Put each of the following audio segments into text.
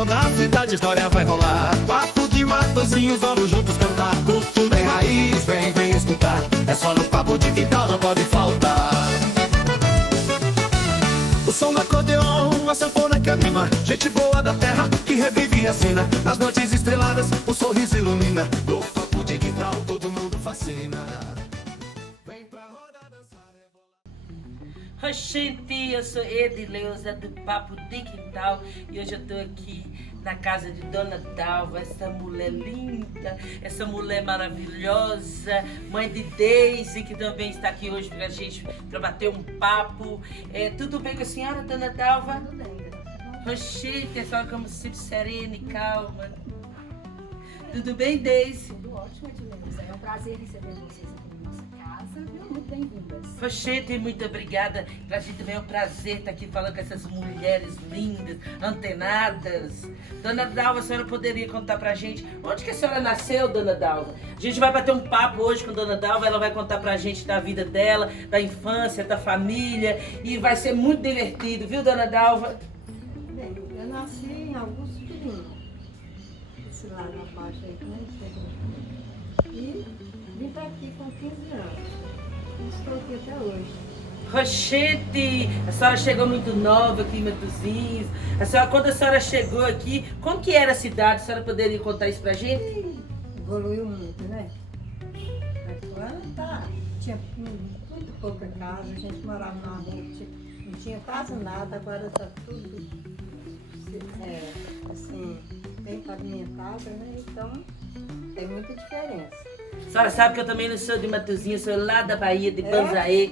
chão da cidade, história vai rolar. Papo de Matozinhos, vamos juntos cantar. Cultura é raiz, vem escutar. É só no Papo de Quintal, não pode faltar. O som do acordeon, a sanfona que anima. Gente boa da terra que revive e assina. Nas noites estreladas, o sorriso ilumina. No Papo de Quintal, todo mundo fascina. Vem pra roda dançar. Oi, gente, eu sou Edileuza do Papo de Quintal e hoje eu tô aqui na casa de Dona Dalva, essa mulher linda, essa mulher maravilhosa, mãe de Deise, que também está aqui hoje pra gente, pra bater um papo. Tudo bem com a senhora, Dona Dalva? Tudo bem, Oi, gente, a senhora como sempre serena e calma. Tudo bem, Deise? tudo ótimo, Edileuza. É um prazer receber vocês aqui na nossa casa, viu? Muito bem-vindas. Gente, muito obrigada. Pra gente também é um prazer estar aqui falando com essas mulheres lindas, antenadas. Dona Dalva, a senhora poderia contar pra gente onde que a senhora nasceu, Dona Dalva? A gente vai bater um papo hoje com Dona Dalva, ela vai contar pra gente da vida dela, da infância, da família, e vai ser muito divertido, viu, Dona Dalva? Bem, eu nasci em Augusto de Lima, esse lá na parte aí, né? E vim para aqui com 15 anos. E estou aqui até hoje. Rochete, a senhora chegou muito nova aqui em Matozinhos. Quando a senhora chegou aqui, como que era a cidade? A senhora poderia contar isso pra gente? E evoluiu muito, né? Agora tá, tinha muito pouca casa, a gente morava numa rua que não tinha quase nada, agora tá tudo assim, bem pavimentado, né? Então tem muita diferença. A senhora sabe que eu também não sou de Matozinhos, sou lá da Bahia, de Banzaê,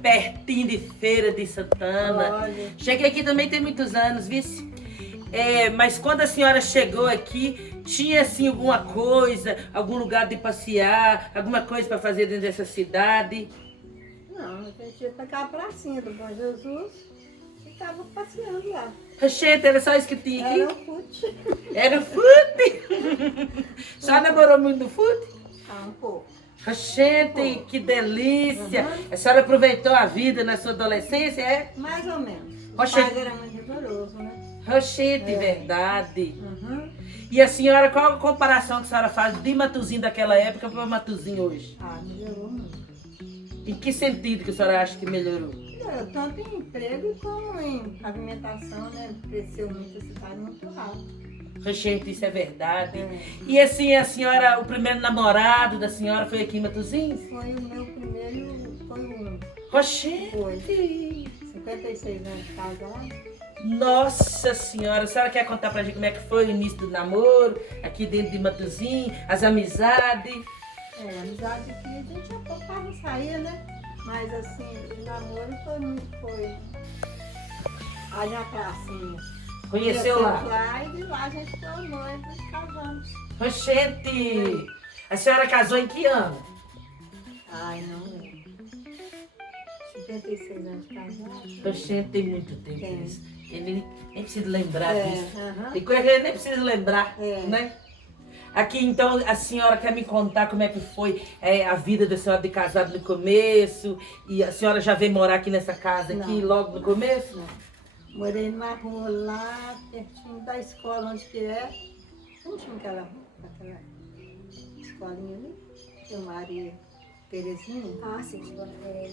pertinho de Feira de Santana. Olha. Cheguei aqui também tem muitos anos, vice? Mas quando a senhora chegou aqui, tinha assim alguma coisa, algum lugar de passear, alguma coisa para fazer dentro dessa cidade? Não, a gente ia pra cá, a pracinha do Bom Jesus, e ficava passeando lá. Rochete, era só isso que tinha aqui? Era o fute. Era o fute? A senhora namorou muito no fute? Ah, um pouco. Rochete, que delícia! A senhora aproveitou a vida na sua adolescência, é? Mais ou menos. O Oxe. pai era muito rigoroso, né? Rochete, verdade. Uhum. E a senhora, qual a comparação que a senhora faz de Matozinhos daquela época para Matozinhos hoje? Ah, melhorou muito. Em que sentido que a senhora acha que melhorou? Melhorou tanto em emprego como em pavimentação, né? Cresceu muito a cidade, muito rápido. Rochete, isso é verdade. É. E assim, a senhora, o primeiro namorado da senhora foi aqui em Matozinhos? Foi o meu primeiro, foi o único. Rochete! 56 anos de casado. Nossa senhora, a senhora quer contar pra gente como é que foi o início do namoro, aqui dentro de Matozinhos, as amizades? Amizade aqui, a gente já pouco saía, né? Mas assim, o namoro foi ali na pracinha. Conheceu lá? Lá e de lá a gente ficou noiva e casamos. Rochete! A senhora casou em que ano? Ai, não lembro. 56 anos de casado. Rochete, tem muito tempo Tem. isso. Ele nem precisa lembrar disso. aham. Tem coisa que ele nem precisa lembrar, É. né? Aqui, então, a senhora quer me contar como é que foi a vida da senhora de casado no começo? E a senhora já veio morar aqui nessa casa aqui Não. logo no começo? Não. Morei numa rua lá, pertinho da escola, onde que é. Como chama aquela escolinha ali? Eu, Maria Terezinha. Ah, sim.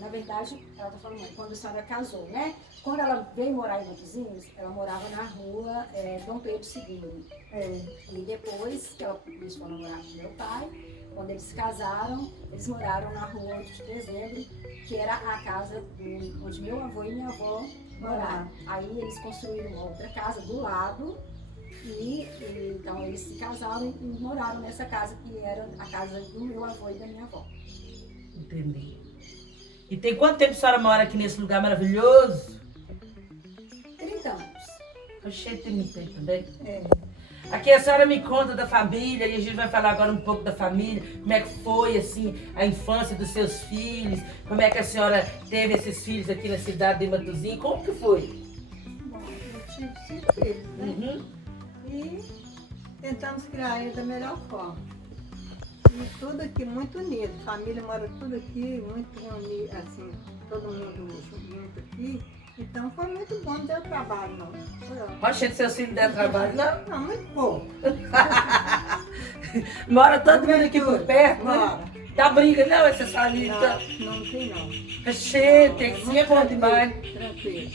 Na verdade, ela tá falando, quando a senhora casou, né? Quando ela veio morar em Matozinhos, ela morava na rua Dom Pedro II. E depois que ela começou a namorar com meu pai, quando eles se casaram, eles moraram na rua 8 de dezembro, que era a casa onde meu avô e minha avó moraram. Aí eles construíram uma outra casa do lado e então eles se casaram e moraram nessa casa que era a casa do meu avô e da minha avó. Entendi. E tem quanto tempo a senhora mora aqui nesse lugar maravilhoso? 30 anos. Rochete, tem muito tempo também. É. Aqui a senhora me conta da família e a gente vai falar agora um pouco da família, como é que foi assim a infância dos seus filhos, como é que a senhora teve esses filhos aqui na cidade de Matozinhos, como que foi? Bom, eu tive 5 filhos, né? Uhum. E tentamos criar ele da melhor forma. E tudo aqui muito unido, família mora tudo aqui, muito unido, assim, todo mundo junto aqui. Então foi muito bom, não deu trabalho não. Foi ótimo. Oxe, seus filhos deram trabalho, não? Não, muito pouco. Mora todo mundo aqui por perto, né? Bora. Dá briga, não, essa salita? Não tem não. Cheio, tem que ser bom demais. Tranquilo.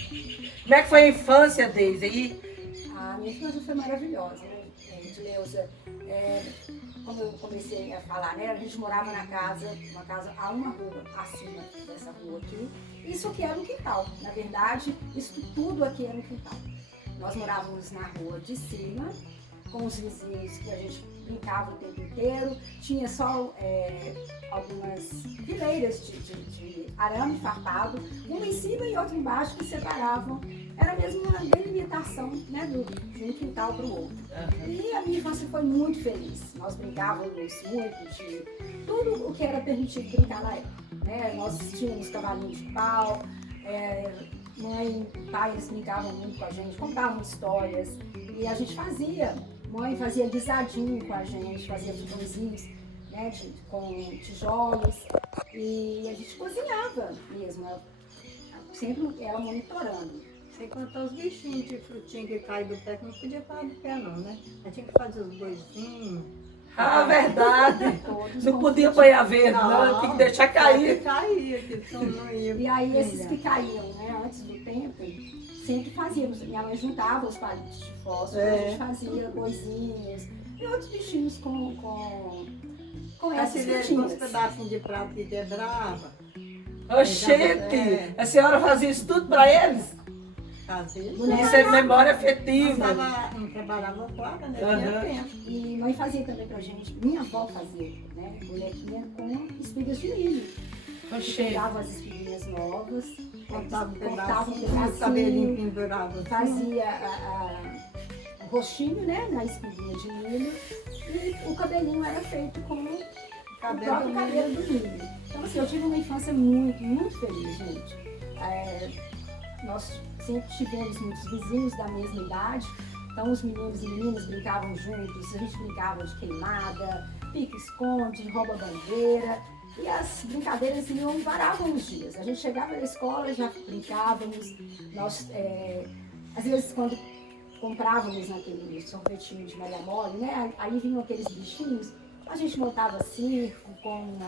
Como é que foi a infância deles aí? A minha infância foi maravilhosa, né, Edileuza? Como eu comecei a falar, né, a gente morava uma casa a uma rua acima dessa rua aqui. Isso aqui era um quintal, na verdade, isso tudo aqui era um quintal. Nós morávamos na rua de cima, com os vizinhos que a gente brincava o tempo inteiro. Tinha só algumas fileiras de arame farpado, uma em cima e outra embaixo, que separavam. Era mesmo uma delimitação, né, de um quintal para o outro. E a minha infância foi muito feliz. Nós brincávamos muito de tudo o que era permitido brincar na época, né? Nós tínhamos cavalinhos de pau, mãe e pai, eles brincavam muito com a gente, contavam histórias. E a gente mãe fazia guisadinho com a gente, fazia fogãozinhos, né, com tijolos. E a gente cozinhava mesmo, sempre ela monitorando. Sem contar os bichinhos de frutinha que caem do pé, que não podia cair do pé não, né? A gente tinha que fazer os boizinhos. Ah, verdade. Todos Não com podia frutinha. apanhar verde, não, tem que deixar cair. Caía, que senão não ia. E aí esses que caíam, né, antes do tempo, sempre fazíamos. Minha mãe juntava os palitos de fósforo, a gente fazia boizinhos e outros bichinhos com essas Com os frutinhas. pedacinhos de prato que quebrava. Oxente, a senhora fazia isso tudo pra eles? Fazia. Isso é memória afetiva. Não trabalhava fora, né? Aham. Tinha tempo. E mãe fazia também pra gente, minha avó fazia, né, bonequinha com espigas de milho. Oxente. Pegava as espiguinhas novas, Cortava um cortava um pedacinho, o cabelinho pedacinho, pendurava. assim. fazia o rostinho, né, na espiguinha de milho, e o cabelinho era feito com o próprio cabelo do milho. Então, assim, eu tive uma infância muito, muito feliz, gente. Nós sempre tivemos muitos vizinhos da mesma idade, então os meninos e meninas brincavam juntos, a gente brincava de queimada, pique-esconde, rouba-bandeira, e as brincadeiras variavam os dias. A gente chegava na escola, já brincávamos, nós, às vezes, quando comprávamos naquele sorvetinho de malha mole, né, aí vinham aqueles bichinhos, a gente montava circo com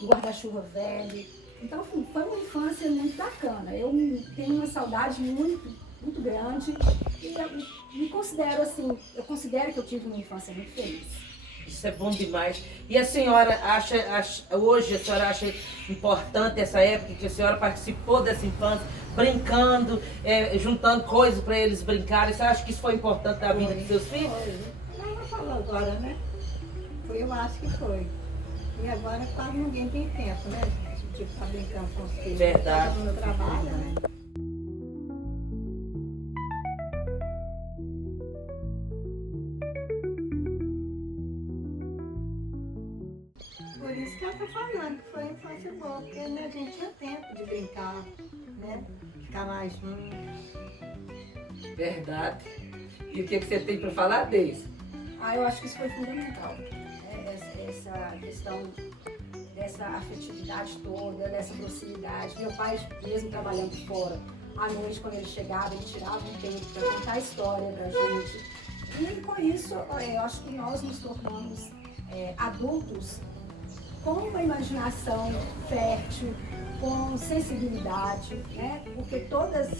um guarda-chuva velho. Então, foi uma infância muito bacana. Eu tenho uma saudade muito, muito grande e eu me considero assim, eu considero que eu tive uma infância muito feliz. Isso é bom demais. E a senhora hoje a senhora acha importante essa época que a senhora participou dessa infância, brincando, juntando coisas para eles brincarem? Você acha que isso foi importante na vida dos seus filhos? Foi. Ela falou agora, né? Eu acho que foi. E agora quase ninguém tem tempo, né? De ficar brincando com os filhos. Verdade. Todo mundo trabalha, né? Por isso que ela tá falando que foi uma infância boa, porque né, a gente tinha tempo de brincar, né? Ficar mais juntos. Verdade. E o que você tem para falar deles? Eu acho que isso foi fundamental. Essa questão dessa afetividade toda, dessa proximidade. Meu pai, mesmo trabalhando fora, à noite, quando ele chegava, ele tirava um tempo para contar a história pra gente. E com isso, eu acho que nós nos tornamos adultos com uma imaginação fértil, com sensibilidade, né? Porque todas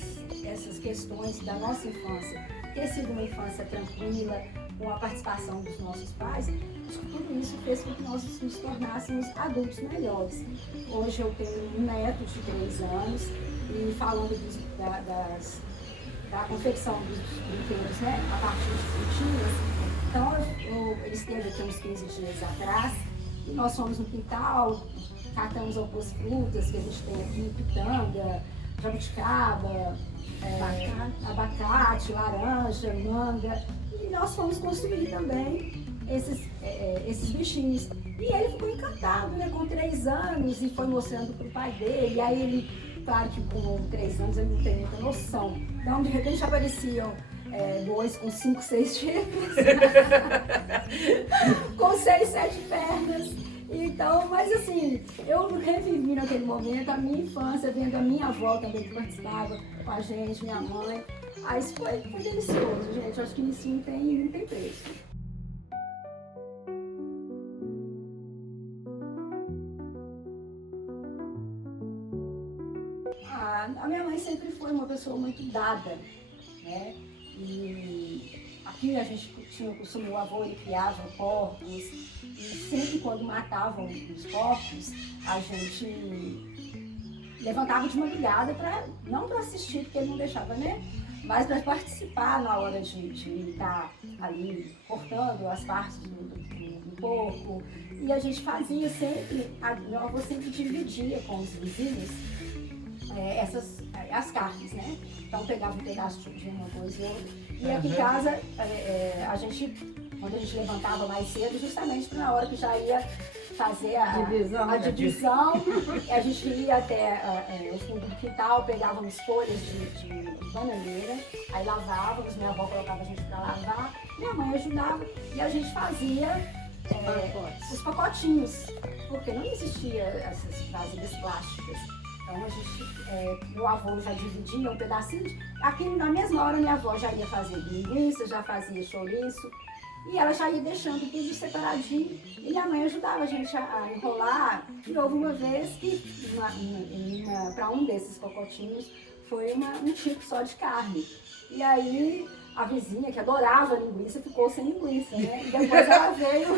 essas questões da nossa infância, ter sido uma infância tranquila, com a participação dos nossos pais, tudo isso fez com que nós nos tornássemos adultos melhores. Hoje eu tenho um neto de 3 anos e falando da confecção dos brinquedos, né, a partir de frutinhas. Então ele esteve aqui uns 15 dias atrás e nós fomos no quintal, catamos algumas frutas que a gente tem aqui, pitanga, jabuticaba, abacate, laranja, manga. E nós fomos construir também esses bichinhos. E ele ficou encantado, né, com 3 anos, e foi mostrando para o pai dele. E aí ele, claro que com 3 anos ele não tem muita noção. Então, de repente apareciam bois com 5, 6 chifres, com 6, 7 pernas. E Então, mas assim, eu revivi naquele momento a minha infância, vendo a minha avó também que participava com a gente, minha mãe. Aí isso foi delicioso, gente. Eu acho que isso não tem preço. A minha mãe sempre foi uma pessoa muito dada, né? E aqui a gente tinha o costume, o avô ele criava porcos, e sempre quando matavam os porcos, a gente levantava de madrugada não para assistir, porque ele não deixava, né? Mas para participar na hora de estar ali cortando as partes do porco. E a gente fazia sempre, meu avô sempre dividia com os vizinhos as carnes, né? Então pegava um pedaço de uma coisa e outra. E aqui em casa, quando a gente levantava mais cedo, justamente na hora que já ia fazer a divisão, a gente ia até o fundo do quintal, pegávamos folhas de bananeira, aí lavávamos, minha avó colocava a gente para lavar, minha mãe ajudava e a gente fazia os pacotinhos, porque não existia essas vasilhas plásticas. Então a gente, meu avô já dividia um pedacinho. Aqui na mesma hora minha avó já ia fazer linguiça, já fazia chouriço. E ela já ia deixando tudo separadinho. E minha mãe ajudava a gente a enrolar. E houve uma vez que, para um desses pacotinhos, foi um tipo só de carne. E aí a vizinha, que adorava linguiça, ficou sem linguiça, né? E depois ela veio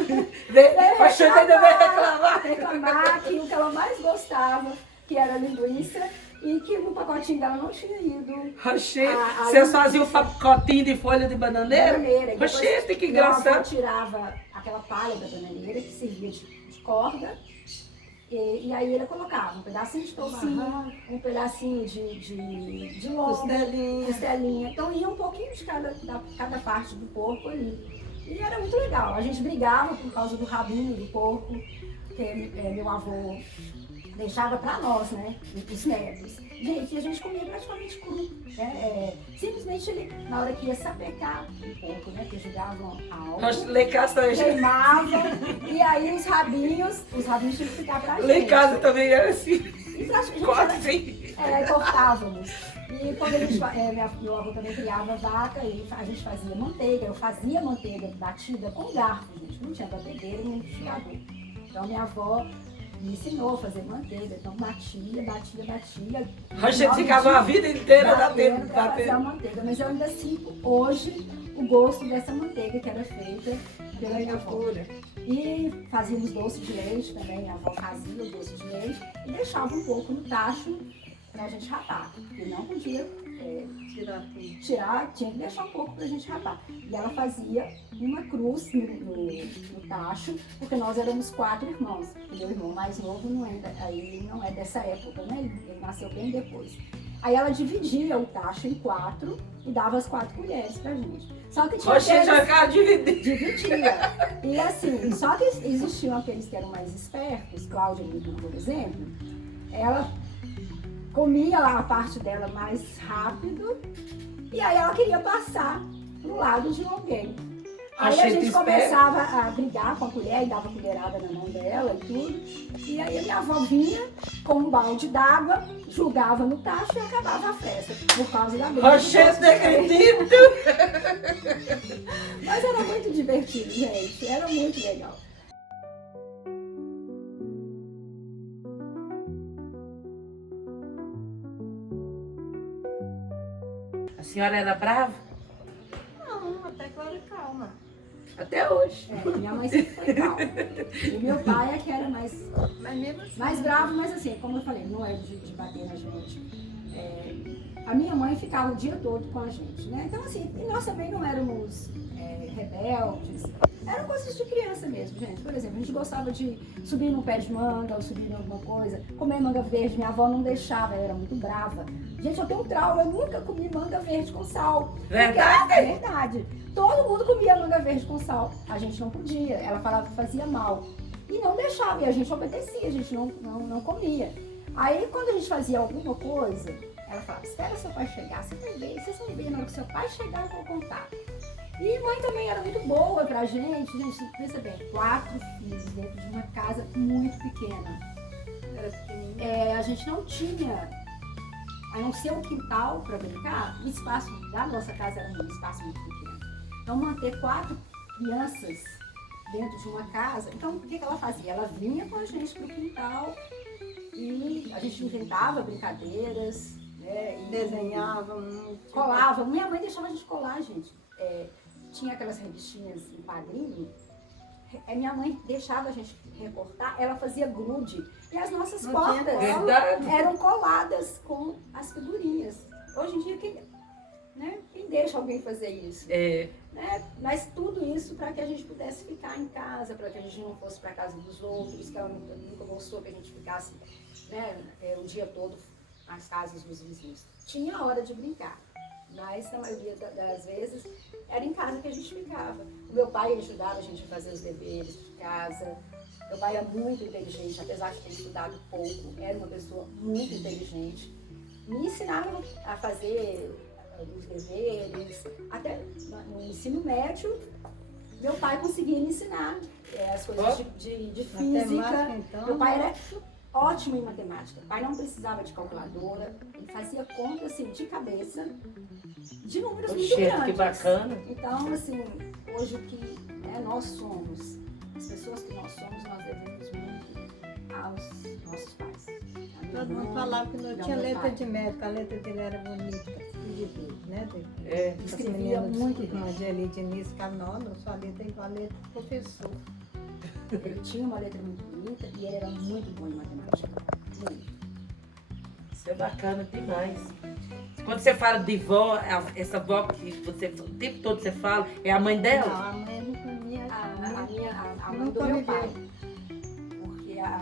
reclamar que o que ela mais gostava, que era linguiça, e que no pacotinho dela não tinha ido. Oxê, vocês faziam um pacotinho de folha de bananeira? Oxê, que engraçado. Meu avô tirava aquela palha da bananeira que servia de corda, e aí ele colocava um pedacinho de toucinho, um pedacinho de lombo, costelinha. Então ia um pouquinho de cada parte do porco ali. E era muito legal. A gente brigava por causa do rabinho do porco, que meu avô deixava pra nós, né? Os netos. Gente, a gente comia praticamente cru. Né? Simplesmente ele, na hora que ia sapecar o porco, né? Que jogavam álcool, queimavam, e aí os rabinhos tinham que ficar pra gente. Lá em casa também era assim. E praticamente Quase cortávamos. E quando meu avô também criava vaca, e a gente fazia manteiga. Eu fazia manteiga batida com garfo, gente. Não tinha batedeira nem liquidificador. Então minha avó me ensinou a fazer manteiga, então batia. A gente ficava a vida inteira batendo pra fazer a manteiga, mas eu ainda sinto hoje o gosto dessa manteiga que era feita pela minha avó. E fazíamos doce de leite também, a avó fazia o doce de leite e deixava um pouco no tacho pra gente rapar, porque não podia tirar, tinha que deixar um pouco pra gente rapar. E ela fazia uma cruz no tacho, porque nós éramos 4 irmãos. O meu irmão mais novo aí não é dessa época, né? Ele nasceu bem depois. Aí ela dividia o tacho em 4 e dava as 4 colheres pra gente. Só que tinha dividia. E assim, só que existiam aqueles que eram mais espertos, Cláudia Lima, por exemplo, ela comia lá a parte dela mais rápido e aí ela queria passar pro lado de alguém. Aí a gente começava a brigar com a colher e dava colherada na mão dela e tudo. E aí a minha avó vinha com um balde d'água, jogava no tacho e acabava a festa por causa da briga. Oxê, não acredito! Mas era muito divertido, gente. Era muito legal. A senhora era brava? Não, até que eu era calma. Até hoje. Minha mãe sempre foi calma. E meu pai é que era mais bravo, mas assim, como eu falei, não é de bater na gente. A minha mãe ficava o dia todo com a gente, né? Então assim, e nós também não éramos rebeldes. Eram coisas de criança mesmo, gente. Por exemplo, a gente gostava de subir num pé de manga ou subir em alguma coisa, comer manga verde. Minha avó não deixava, ela era muito brava. Gente, eu tenho um trauma, eu nunca comi manga verde com sal. Verdade? É verdade. Todo mundo comia manga verde com sal. A gente não podia. Ela falava que fazia mal. E não deixava, e a gente obedecia, a gente não comia. Aí, quando a gente fazia alguma coisa, ela falava, espera seu pai chegar, vocês vão ver na hora que seu pai chegar eu vou contar. E mãe também era muito boa pra gente. Gente, pensa bem, 4 filhos dentro de uma casa muito pequena. Era pequenininha. A gente não tinha, a não ser um quintal para brincar, o espaço da nossa casa era um espaço muito pequeno. Então, manter 4 crianças dentro de uma casa, então o que ela fazia? Ela vinha com a gente pro quintal e a gente inventava brincadeiras, né? E Desenhava muito. colava. Minha mãe deixava a gente colar, gente. Tinha aquelas revistinhas em quadrinho. Minha mãe deixava a gente recortar, ela fazia grude. E as nossas Não portas tinha Verdade. eram coladas com as figurinhas. Hoje em dia, quem deixa alguém fazer isso? É, Né? Mas tudo isso para que a gente pudesse ficar em casa, para que a gente não fosse para casa dos outros, que ela nunca gostou que a gente ficasse, né, o dia todo nas casas dos vizinhos. Tinha a hora de brincar, mas na maioria das vezes era em casa que a gente ficava. O meu pai ajudava a gente a fazer os deveres de casa. Meu pai era muito inteligente, apesar de ter estudado pouco, era uma pessoa muito inteligente. Me ensinava a fazer os deveres, até no ensino médio, meu pai conseguia me ensinar as coisas de física. Matemática, então. Meu pai era ótimo em matemática. O pai não precisava de calculadora, ele fazia conta assim, de cabeça, de números muito Oxê, grandes. que bacana. Então, assim, hoje o que nós somos, as pessoas que nós somos, nós devemos muito aos nossos pais. A minha Todo mundo mãe, falava que não ao tinha meu letra pai. de médico, a letra dele era bonita. De Deus, né? É. Escrevia muito bem. Irmã de Eli Diniz, Canona, sua letra é igual a letra do professor. Ele tinha uma letra muito bonita e ele era muito bom em matemática. Muito. Isso é bacana demais. Quando você fala de vó, essa vó que você o tempo todo você fala, é a mãe Não, dela? a mãe nunca minha. A mãe Não do meu conviveu. pai. Porque a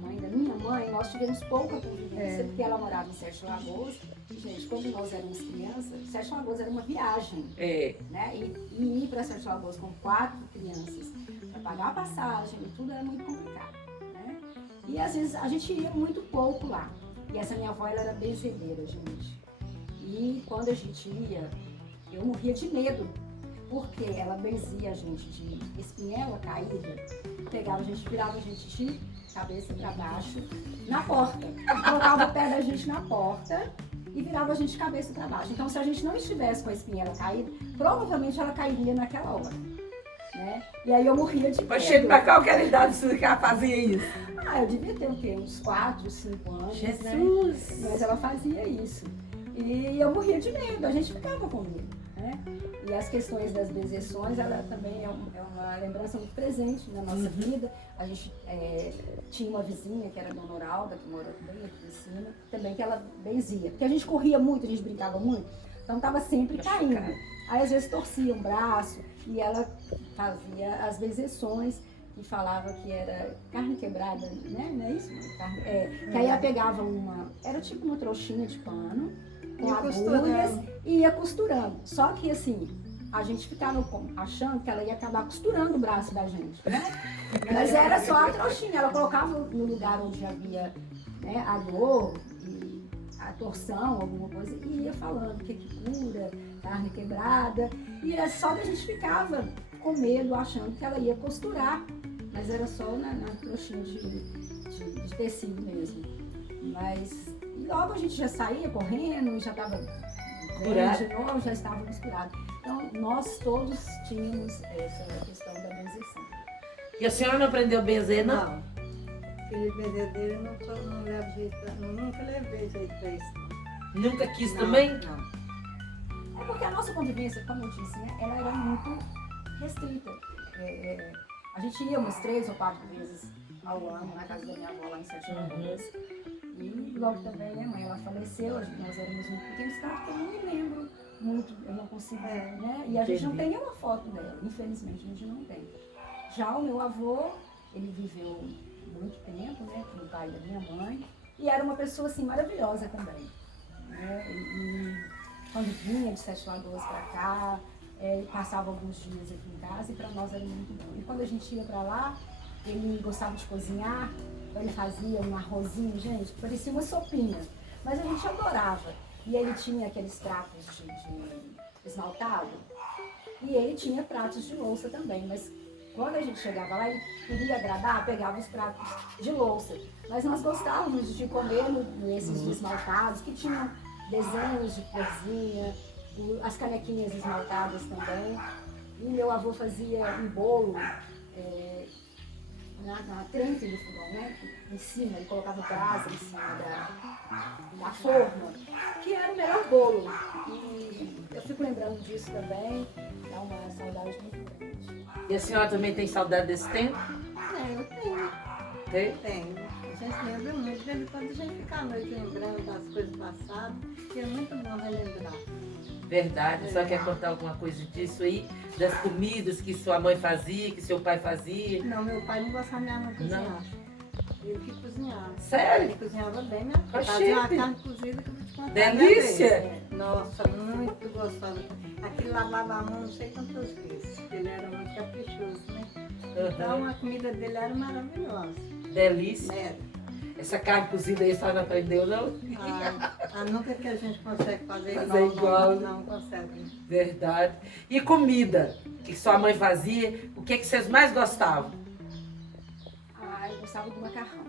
mãe da minha mãe, nós tivemos pouca convivência, porque ela morava em Sete Lagoas. E, gente, quando nós éramos crianças, Sete Lagoas era uma viagem, É. né? E ir para Sete Lagoas com 4 crianças, para pagar a passagem, e tudo era muito complicado, né? E às vezes a gente ia muito pouco lá. E essa minha avó, ela era benzedeira, gente. E quando a gente ia, eu morria de medo, porque ela benzia a gente de espinhela caída, pegava a gente, virava a gente de cabeça para baixo na porta. Colocava o pé da gente na porta e virava a gente de cabeça para baixo. Então, se a gente não estivesse com a espinhela caída, provavelmente ela cairia naquela hora, né? E aí eu morria de medo. Oxê, pra qualquer idade você que ela fazia isso. Eu devia ter o quê? Uns 4, 5 anos, né? Jesus! Mas ela fazia isso. E eu morria de medo, a gente ficava com medo, né? E as questões das benzeções, ela também é uma lembrança muito presente na nossa vida. A gente tinha uma vizinha, que era a Dona Oralda, que mora bem aqui em cima, também que ela benzia. Porque a gente corria muito, a gente brincava muito, então estava sempre caindo. Aí às vezes torcia um braço e ela fazia as benzeções e falava que era carne quebrada, né? Não é isso? Que aí ela pegava era tipo uma trouxinha de pano, com Ia agulhas costurando. e ia costurando. Só que assim, a gente ficava achando que ela ia acabar costurando o braço da gente, né? Mas era só a trouxinha, ela colocava no lugar onde havia, né, a dor e a torção, alguma coisa, e ia falando que cura, carne quebrada, e era só que a gente ficava com medo, achando que ela ia costurar, mas era só na trouxinha de tecido mesmo. Mas e logo a gente já saía correndo, já estava Curado. de novo, já estávamos curados. Então nós todos tínhamos essa questão da benzeção. E a senhora não aprendeu a benzer, não? Não. Aquele benzedeiro eu não levo jeito, nunca levei jeito pra isso. Nunca quis Não, também? Não. É porque a nossa convivência, como eu disse, né, ela era muito restrita. A gente ia umas 3 ou 4 vezes ao ano na casa da minha avó lá em Sete Lagoas. E logo também minha mãe, ela faleceu, nós éramos muito pequenos, claro que eu não me lembro muito, eu não consigo, né? E a gente não tem nenhuma foto dela, infelizmente a gente não tem. Já o meu avô, ele viveu muito tempo, né, com o pai da minha mãe, e era uma pessoa assim maravilhosa também, né? E quando vinha de Sete Lagoas para cá, ele passava alguns dias aqui em casa e para nós era muito bom. E quando a gente ia para lá, ele gostava de cozinhar, ele fazia um arrozinho, gente, que parecia uma sopinha, mas a gente adorava. E ele tinha aqueles pratos de esmaltado, E ele tinha pratos de louça também, mas quando a gente chegava lá e queria agradar, pegava os pratos de louça. Mas nós gostávamos de comer nesses esmaltados, que tinham desenhos de florzinha, as canequinhas esmaltadas também. E meu avô fazia um bolo na trempe do fogão, né? Em cima, ele colocava brasa em cima da forma, que era o melhor bolo. E eu fico lembrando disso também, dá uma saudade muito grande. E a senhora também tem saudade desse tempo? Eu tenho. Tem? Tenho. A gente lembra muito. De vez em quando a gente fica à noite lembrando das coisas passadas, que é muito bom relembrar. Verdade. Só quer contar alguma coisa disso aí? Das comidas que sua mãe fazia, que seu pai fazia? Não, meu pai não gostava minha mãe cozinhar. Eu que cozinhava. Sério? Ele cozinhava bem, minha filha. Oxente. Fazia uma carne cozida que eu vou te contar. Delícia! Minha vez. Nossa, muito gostosa. Aquilo lavava a mão não sei quantas vezes. Ele era muito caprichoso, né? Então a comida dele era maravilhosa. Delícia. Era. Essa carne cozida aí a senhora não aprendeu, não? Nunca que a gente consegue fazer Fazer igual. Não consegue. Verdade. E comida que sua mãe fazia, o que vocês mais gostavam? Eu gostava do macarrão.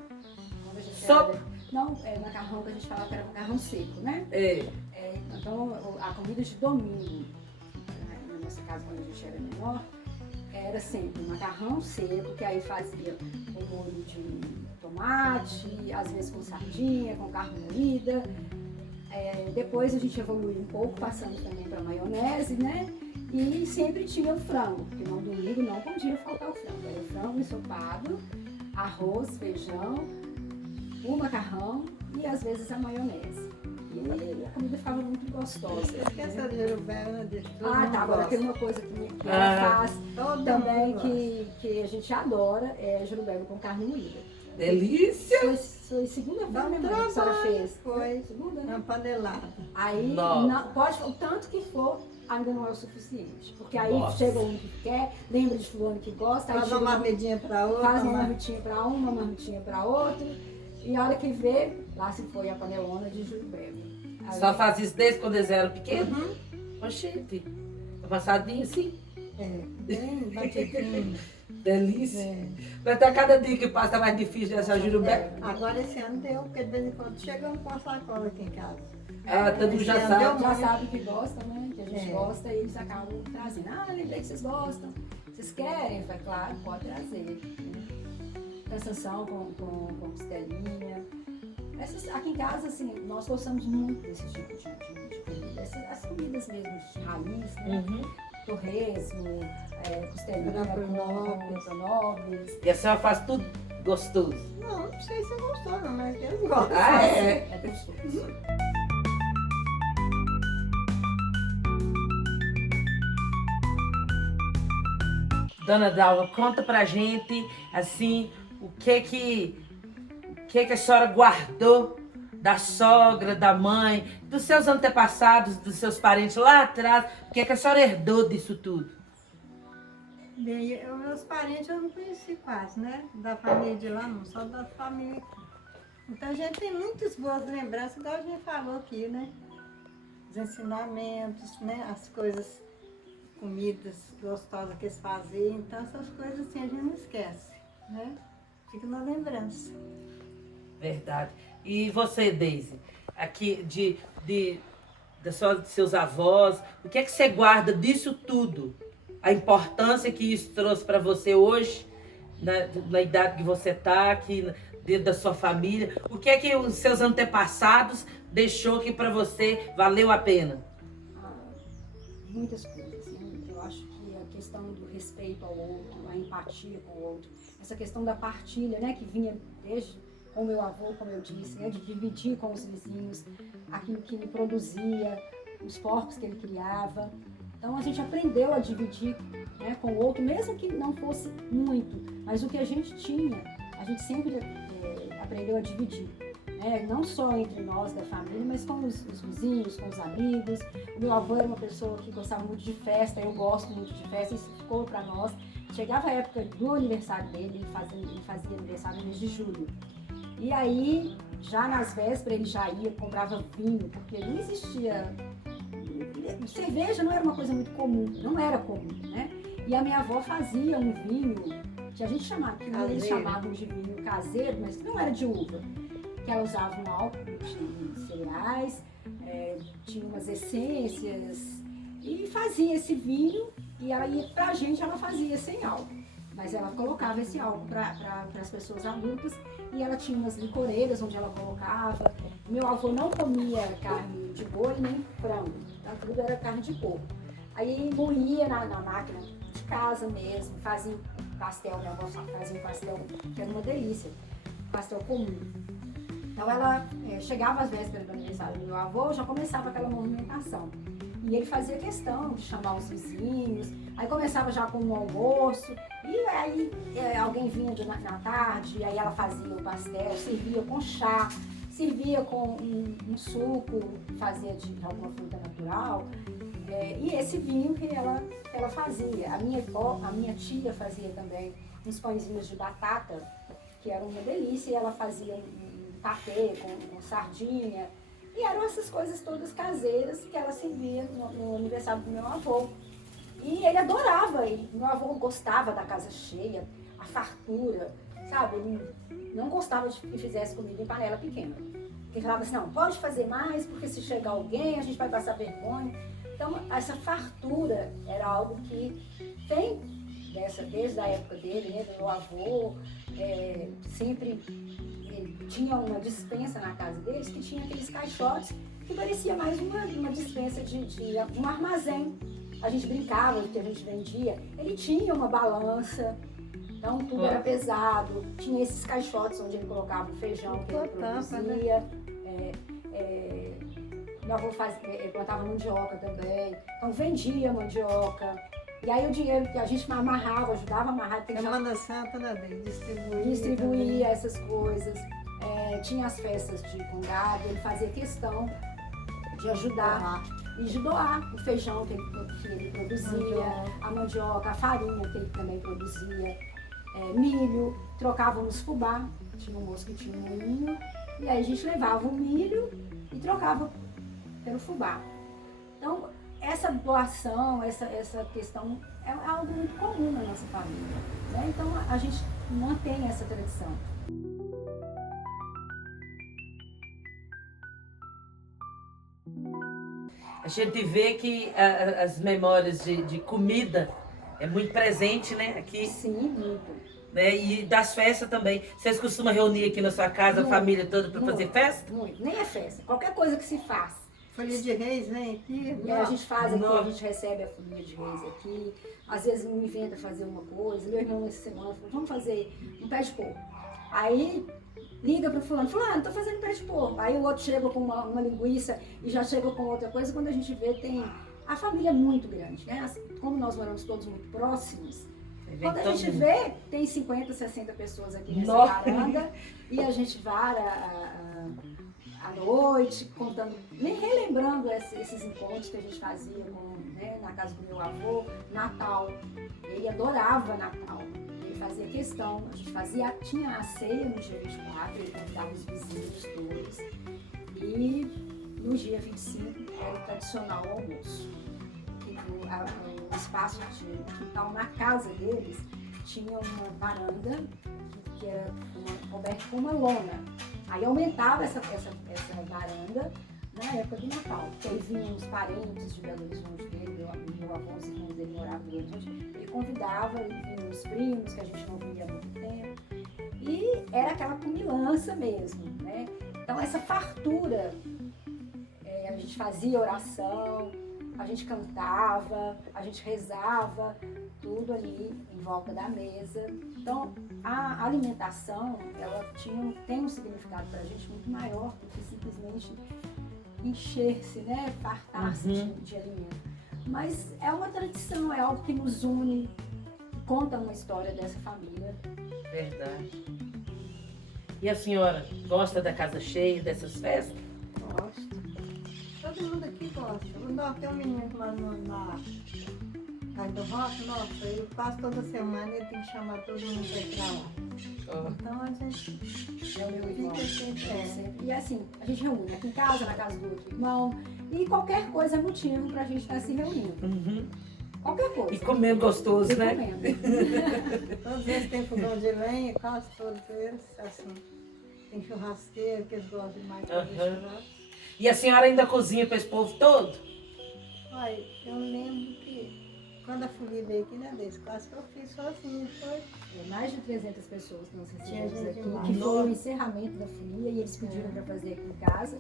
Quando a gente Sopa? Não, macarrão que a gente falava que era macarrão seco, né? É. Então, a comida de domingo, na nossa casa, quando a gente era menor, era sempre macarrão seco, que aí fazia um molho de tomate, às vezes com sardinha, com carne moída. Depois a gente evoluiu um pouco, passando também para maionese, né? E sempre tinha o frango, porque no domingo não podia faltar o frango. Era o frango ensopado, arroz, feijão, o macarrão e às vezes a maionese. E a comida ficava muito gostosa. Esqueça de Jerubela, de tudo. Agora tem uma coisa que ela faz Todo também mundo que a gente adora, é jerubeba com carne moída. Delícia! Foi segunda Dá vez um que a senhora trabalho, fez. foi. Segunda, né? Uma panelada. Aí, Nossa. pode, o tanto que for, ainda não é o suficiente. Porque aí Nossa. chega um que quer, lembra de fulano que gosta, aí Faz chega uma marmitinha para outra. faz uma marmitinha para uma marmitinha para outra. E a hora que vê, lá se foi a panelona de jerubeba. Aí- Só faz isso desde quando eles eram pequenos? Uhum. Oxente. Amassadinho assim? Bem batidinho. Delícia. Mas tá cada dia que passa tá mais difícil essa jurubeba. Agora esse ano deu, porque de vez em quando chegamos com a sacola aqui em casa. Todo mundo já Esse ano sabe. deu Já sabe que gosta, né? Que a gente É. gosta e eles acabam trazendo. Lembrei que vocês gostam. Vocês querem? Eu falei, claro, pode trazer. Cansação com costelinha. Aqui em casa, assim, nós gostamos muito desse tipo de comida. As comidas mesmo de raiz, né? Uhum. Torresmo, costelinha Brócolis. com nobres. E a senhora faz tudo gostoso. Não sei se gostou, não, mas eles gostam. É. É gostoso. Dona Dalva, conta pra gente, assim, o que a senhora guardou da sogra, da mãe, dos seus antepassados, dos seus parentes lá atrás, o que a senhora herdou disso tudo? Bem, meus parentes eu não conheci quase, né? Da família de lá não, só da família aqui. Então a gente tem muitas boas lembranças, igual a gente falou aqui, né? Os ensinamentos, né? As coisas, comidas gostosas que eles faziam. Então essas coisas assim a gente não esquece, né? Fica na lembrança. Verdade. E você, Deise, aqui de seus avós, o que é que você guarda disso tudo? A importância que isso trouxe para você hoje, na idade que você está, aqui dentro da sua família. O que é que os seus antepassados deixou que para você valeu a pena? Muitas coisas, né? Eu acho que a questão do respeito ao outro, a empatia com o outro, essa questão da partilha, né? Que vinha desde com o meu avô, como eu disse, né? De dividir com os vizinhos aquilo que ele produzia, os porcos que ele criava. Então a gente aprendeu a dividir, né, com o outro, mesmo que não fosse muito, mas o que a gente tinha, a gente sempre aprendeu a dividir. Né? Não só entre nós da família, mas com os vizinhos, com os amigos. O meu avô era uma pessoa que gostava muito de festa, eu gosto muito de festa, isso ficou para nós. Chegava a época do aniversário dele, ele fazia aniversário no mês de julho. E aí, já nas vésperas, ele já ia, comprava vinho, porque não existia cerveja não era uma coisa muito comum, não era comum, né? E a minha avó fazia um vinho, que a gente chamava, que eles Caseiro. chamavam de vinho caseiro, mas não era de uva. Que ela usava um álcool de cereais, tinha umas essências, e fazia esse vinho, e aí pra gente ela fazia sem álcool. Mas ela colocava esse álcool para as pessoas adultas, e ela tinha umas licoreiras onde ela colocava. Meu avô não comia carne de boi nem frango, então tudo era carne de porco. Aí moía na máquina de casa mesmo, fazia pastel, minha avó fazia um pastel que era uma delícia, pastel comum. Então ela chegava às vésperas do aniversário do meu avô, já começava aquela movimentação. E ele fazia questão de chamar os vizinhos, aí começava já com um almoço, e aí alguém vinha na tarde, e aí ela fazia o pastel, servia com chá, servia com um suco, fazia de alguma fruta natural, e esse vinho que ela fazia. A minha tia fazia também uns pãezinhos de batata, que era uma delícia, e ela fazia um patê com sardinha. E eram essas coisas todas caseiras que ela servia no aniversário do meu avô. E ele adorava, e meu avô gostava da casa cheia, a fartura, sabe? Ele não gostava de que fizesse comida em panela pequena. Ele falava assim, não, pode fazer mais, porque se chegar alguém, a gente vai passar vergonha. Então, essa fartura era algo que tem desde a época dele, né, do meu avô, sempre tinha uma despensa na casa deles que tinha aqueles caixotes que parecia mais uma despensa de um armazém. A gente brincava que a gente vendia. Ele tinha uma balança, então tudo era pesado. Tinha esses caixotes onde ele colocava o feijão que ele produzia. Meu avô plantava mandioca também, então vendia mandioca. E aí o dinheiro que a gente amarrava, ajudava a amarrar, Semana Santa, né, distribuía essas coisas. Tinha as festas de congado, ele fazia questão de ajudar e de doar o feijão que ele produzia, a mandioca, a farinha que ele também produzia, milho, trocávamos fubá, tinha um moço que tinha um moinho, e aí a gente levava o milho e trocava pelo fubá. Então, essa doação, essa questão é algo muito comum na nossa família, né? Então, a gente mantém essa tradição. A gente vê que as memórias de comida é muito presente, né, aqui, Sim, muito. né, e das festas também. Vocês costumam reunir aqui na sua casa a Muito, família toda para fazer muito, festa? Muito. Nem é festa. Qualquer coisa que se faz. Folha de Reis, vem aqui. E aí a gente faz aqui, Nossa. a gente recebe a família de reis aqui. Às vezes um inventa fazer uma coisa. Meu irmão essa semana falou, vamos fazer um pé de porco. Aí liga para fulano, tô fazendo pé de porco. Aí o outro chega com uma linguiça e já chega com outra coisa. Quando a gente vê, tem a família é muito grande, né? Como nós moramos todos muito próximos, quando a gente vê, tem 50, 60 pessoas aqui nessa varanda e a gente vara à noite, contando, nem relembrando esses encontros que a gente fazia na casa do meu avô, Natal. Ele adorava Natal, ele fazia questão, a gente tinha a ceia no dia 24, ele convidava os vizinhos todos, e no dia 25 era o tradicional almoço. O espaço de quintal na casa deles tinha uma varanda que era coberta com uma lona. Aí aumentava essa varanda na época do Natal. Porque aí vinham os parentes de Belo Horizonte dele, meu avô, os irmãos dele moravam em Belo Horizonte. Ele convidava, e vinham os primos, que a gente não via há muito tempo. E era aquela comilança mesmo, né? Então essa fartura, a gente fazia oração, a gente cantava, a gente rezava, tudo ali em volta da mesa. Então, a alimentação, ela tem um significado para a gente muito maior do que simplesmente encher-se, né? Fartar-se de alimento. Mas é uma tradição, é algo que nos une, conta uma história dessa família. Verdade. E a senhora gosta da casa cheia, dessas festas? Gosto. Todo mundo aqui gosta. Nossa, tem um menino lá na Casa do Rocha, nossa, ele quase toda semana ele tem que chamar todo mundo para ir pra lá. Ó. Então a gente É o meu irmão. fica sempre. E assim, a gente reúne aqui em casa, na casa do outro irmão. E qualquer coisa é motivo pra gente estar se reunindo. Uhum. Qualquer coisa. E comer gostoso, E né? comendo. Todos eles têm fogão de lenha, quase todos eles, assim. Tem churrasqueiro, que eles gostam demais de fazer Aham. churrasco. E a senhora ainda cozinha para esse povo todo? Olha, eu lembro que quando a folia veio aqui, né, desse quase que eu fiz sozinha, foi. Mais de 300 pessoas que nós recebemos Tinha gente aqui, demais. que foi o encerramento da folia e eles pediram para fazer aqui em casa.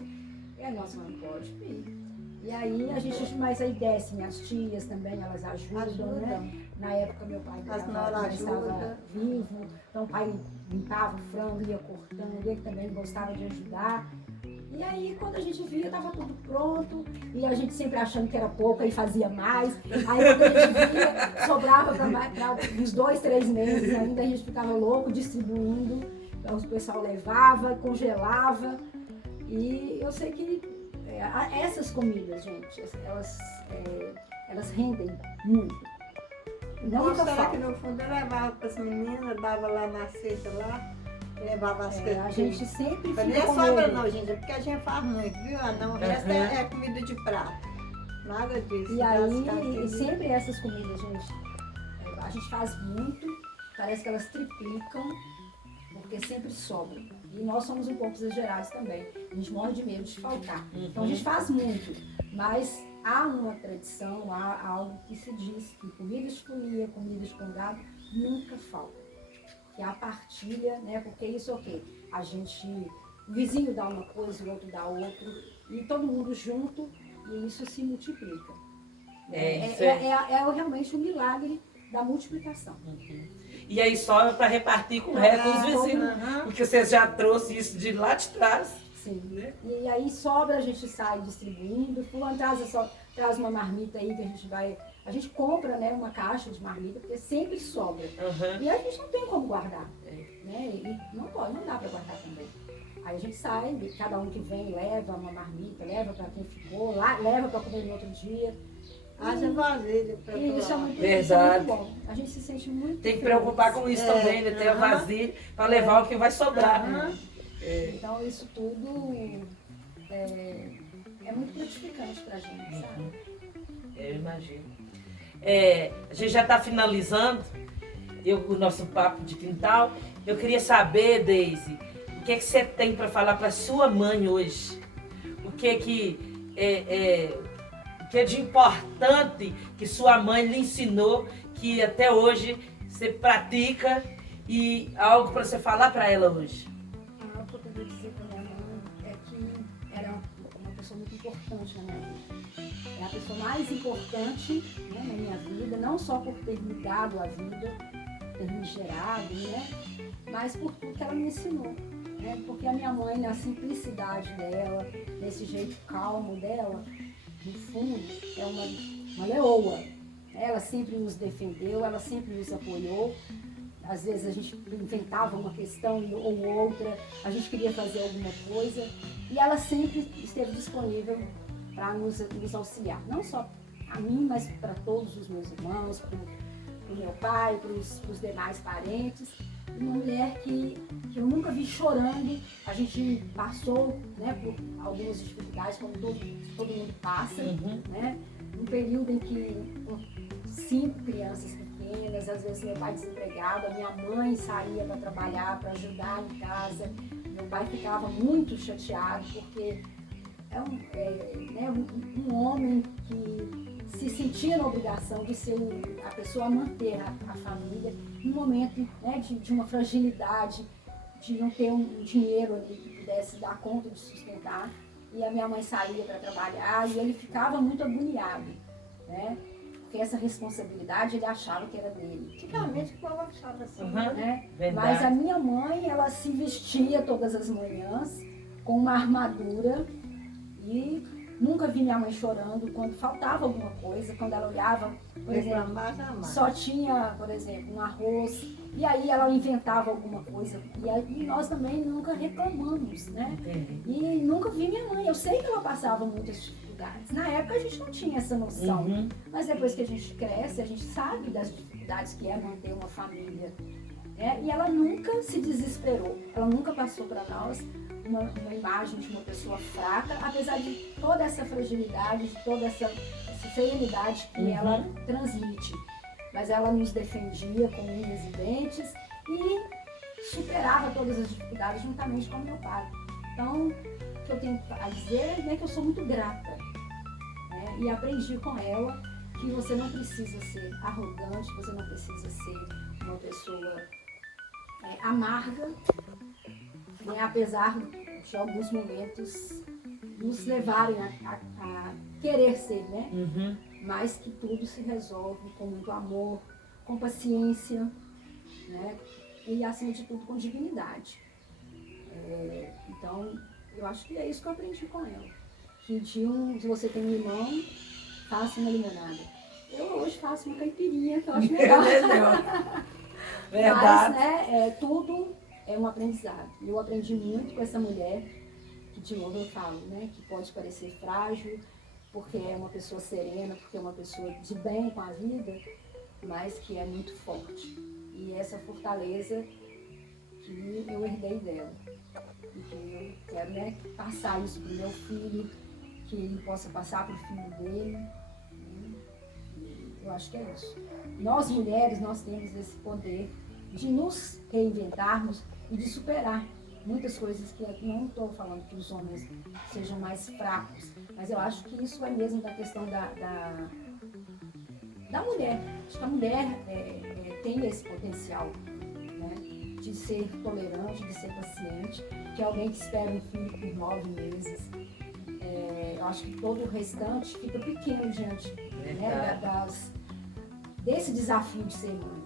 E aí nós falamos, pode ir. E aí a gente, mas aí descem as tias também, elas ajudam, né? Na época meu pai As noras já estava ajudam. vivo, então o pai limpava o frango, ia cortando, ele também gostava de ajudar. E aí quando a gente via, estava tudo pronto, e a gente sempre achando que era pouco, aí fazia mais. Aí quando a gente via, sobrava para uns 2, 3 meses ainda, a gente ficava louco distribuindo. Então o pessoal levava, congelava. E eu sei que essas comidas, gente, elas rendem muito. Não Nossa, nunca será que falta. no fundo eu levava para as meninas, dava lá na cesta lá, levava as coisas. A gente sempre Não fica é com sobra medo. não, gente, é porque a gente faz muito, viu? Ah, não, o resto é comida de prato. Nada disso. E das aí, carteirinhas. sempre essas comidas, gente, a gente faz muito, parece que elas triplicam, porque sempre sobra. E nós somos um pouco exagerados também. A gente morre de medo de faltar. Então a gente faz muito, mas há uma tradição, há algo que se diz que comidas de folia, comidas de congado, nunca falta. Que é a partilha, né? Porque isso é o quê? A gente, o vizinho dá uma coisa, o outro dá outra, e todo mundo junto, e isso se multiplica. É realmente um milagre da multiplicação. E aí sobra para repartir com o resto dos vizinhos. Porque você já trouxe isso de lá de trás. Sim. Né? E aí sobra, a gente sai distribuindo. Fulano traz uma marmita aí que a gente vai. A gente compra, né, uma caixa de marmita, porque sempre sobra. Uhum. E a gente não tem como guardar. Né? E não dá para guardar também. Aí a gente sai, cada um que vem leva uma marmita, leva para quem ficou, leva para comer no outro dia. Haja vasilha para E isso é muito Verdade. bom. A gente se sente muito Tem que feliz. preocupar com isso também, né? Ter a vasilha para levar o que vai sobrar. Então isso tudo é muito gratificante pra gente, sabe? Eu imagino. A gente já está finalizando o nosso papo de quintal. Eu queria saber, Deise, o que você tem para falar para sua mãe hoje? O que é de importante que sua mãe lhe ensinou, que até hoje você pratica, e algo para você falar para ela hoje? O que eu poderia dizer pra minha mãe é que era uma pessoa muito importante na minha vida. É a pessoa mais importante, né, na minha vida, não só por ter me dado a vida, ter me gerado, né, mas por tudo que ela me ensinou. Né, porque a minha mãe, na simplicidade dela, nesse jeito calmo dela, no fundo, é uma leoa. Ela sempre nos defendeu, ela sempre nos apoiou. Às vezes a gente inventava uma questão ou outra, a gente queria fazer alguma coisa, e ela sempre esteve disponível para nos auxiliar. Não só a mim, mas para todos os meus irmãos, para o meu pai, para os demais parentes. Uma mulher que eu nunca vi chorando. A gente passou, né, por algumas dificuldades, como todo mundo passa, né? Um período em que 5 crianças pequenas, às vezes meu pai desempregado, a minha mãe saía para trabalhar, para ajudar em casa. Meu pai ficava muito chateado, porque é um homem que se sentia na obrigação de ser a pessoa a manter a família em um momento, né, de uma fragilidade, de não ter um dinheiro ali que pudesse dar conta de sustentar. E a minha mãe saía para trabalhar e ele ficava muito agoniado, né? Porque essa responsabilidade ele achava que era dele. Antigamente o povo achava assim, Né? Verdade. Mas a minha mãe, ela se vestia todas as manhãs com uma armadura e nunca vi minha mãe chorando quando faltava alguma coisa, quando ela olhava, por exemplo, reclamar jamais. só tinha, por exemplo, um arroz, e aí ela inventava alguma coisa, e nós também nunca reclamamos, né? E nunca vi minha mãe, eu sei que ela passava muitas dificuldades, na época a gente não tinha essa noção, mas depois que a gente cresce, a gente sabe das dificuldades que é manter uma família, né? E ela nunca se desesperou, ela nunca passou para nós uma imagem de uma pessoa fraca, apesar de toda essa fragilidade, de toda essa serenidade que ela transmite. Mas ela nos defendia com unhas e dentes e superava todas as dificuldades juntamente com o meu pai. Então, o que eu tenho a dizer é que eu sou muito grata, né? E aprendi com ela que você não precisa ser arrogante, você não precisa ser uma pessoa amarga, né? Apesar de alguns momentos nos levarem a querer ser, né? Mas que tudo se resolve com muito amor, com paciência, né? E acima de tudo com dignidade. Então, eu acho que é isso que eu aprendi com ela. Se você tem um limão, faça uma limonada. Eu hoje faço uma caipirinha, que eu acho melhor. Verdade. Mas, né, tudo é um aprendizado. Eu aprendi muito com essa mulher, que de novo eu falo, né, que pode parecer frágil, porque é uma pessoa serena, porque é uma pessoa de bem com a vida, mas que é muito forte. E essa fortaleza que eu herdei dela. E que eu quero, né, passar isso para o meu filho, que ele possa passar para o filho dele. Eu acho que é isso. Nós mulheres, nós temos esse poder de nos reinventarmos e de superar muitas coisas que eu não estou falando que os homens sejam mais fracos, mas eu acho que isso é mesmo da questão da mulher. Acho que a mulher tem esse potencial, né, de ser tolerante, de ser paciente, que é alguém que espera um filho por 9 meses. Eu acho que todo o restante fica pequeno diante, né, desse desafio de ser mãe.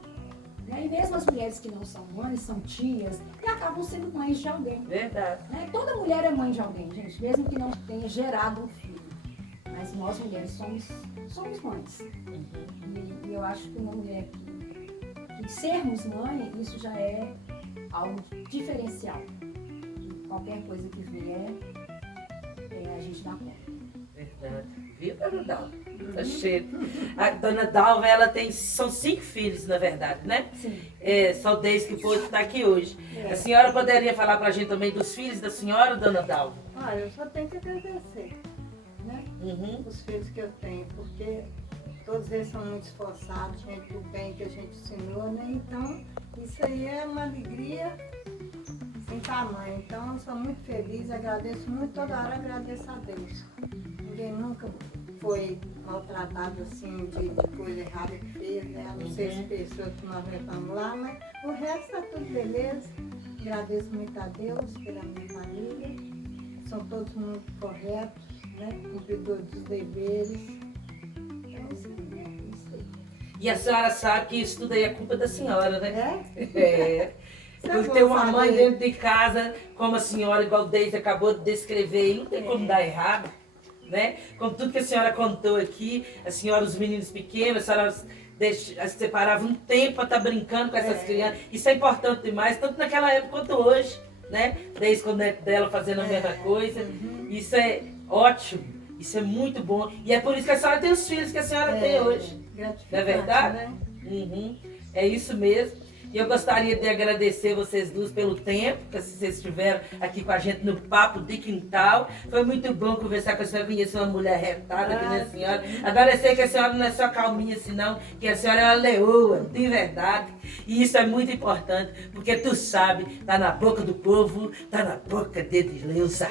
Né? E mesmo as mulheres que não são mães, são tias, e acabam sendo mães de alguém. Verdade. Né? Toda mulher é mãe de alguém, gente, mesmo que não tenha gerado um filho. Mas nós mulheres somos mães. E eu acho que uma mulher que sermos mãe, isso já é algo diferencial. Que qualquer coisa que vier, a gente dá conta. Verdade. Viu, dona Dalva? Tá cheio. A dona Dalva, ela são 5 filhos, na verdade, né? Sim. Só desde que pôde estar aqui hoje. A senhora poderia falar pra gente também dos filhos da senhora, dona Dalva? Olha, eu só tenho que agradecer, né? Os filhos que eu tenho, porque todos eles são muito esforçados, gente do bem que a gente ensinou, né? Então, isso aí é uma alegria sem tamanho. Então, eu sou muito feliz, agradeço muito, toda hora agradeço a Deus. Ninguém nunca foi maltratado assim de coisa errada que fez, né? A não ser as pessoas que nós levamos lá, mas o resto tá tudo beleza. Agradeço muito a Deus pela minha família. São todos muito corretos, né? Cumpridores dos deveres. Então, assim, é isso aí. E a senhora sabe que isso tudo aí é culpa da senhora, né? Isso é Por bom ter uma mãe saber. dentro de casa, como a senhora, igual o Deise acabou de descrever, e não tem como dar errado, né? Com tudo que a senhora contou aqui, a senhora, os meninos pequenos, a senhora separava um tempo para estar brincando com essas crianças. Isso é importante demais, tanto naquela época quanto hoje, né? Desde com o neto dela fazendo a mesma coisa. Isso é ótimo, isso é muito bom. E é por isso que a senhora tem os filhos que a senhora tem hoje. Não é verdade? Né? É isso mesmo. E eu gostaria de agradecer vocês duas pelo tempo que vocês estiveram aqui com a gente no Papo de Quintal. Foi muito bom conversar com a senhora, conhecer uma mulher retada que nem a senhora. Agora eu sei que a senhora não é só calminha assim não, que a senhora é uma leoa, de verdade. E isso é muito importante, porque tu sabe, tá na boca do povo, tá na boca de Deus.